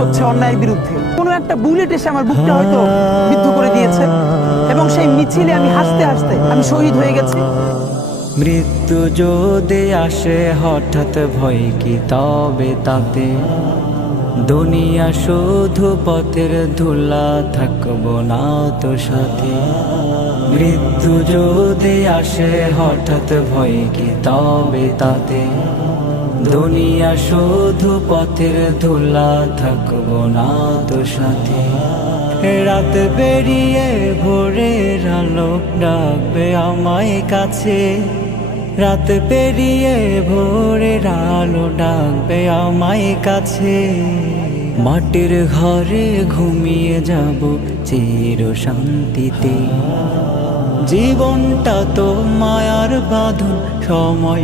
হচ্ছে অন্যায়ের বিরুদ্ধে। কোনো একটা বুলেট এসে আমার বুকটা হয়তো বিদ্ধ করে দিয়েছে এবং সেই মিছিলে আমি হাসতে হাসতে আমি শহীদ হয়ে গেছি। মৃত্যু যদি আসে হঠাৎ ভয় কি তবে তাতে? দুনিয়া শুধু পথের ধুলা, থাকবো না তো সাথে। মৃত্যু যদি আসে হঠাৎ ভয় কি তবে তাতে? দুনিয়া শুধু পথের ধুলা, থাকবো না তো সাথে। রাত বেরিয়ে ভোরের আলো ডাকবে আমায় কাছে। রাত পেরিয়ে ভোরের আলো ডাকবে আমায় কাছে। মাটির ঘরে ঘুমিয়ে যাব চির শান্তিতে। জীবনটা তো মায়ার বাঁধন, সময়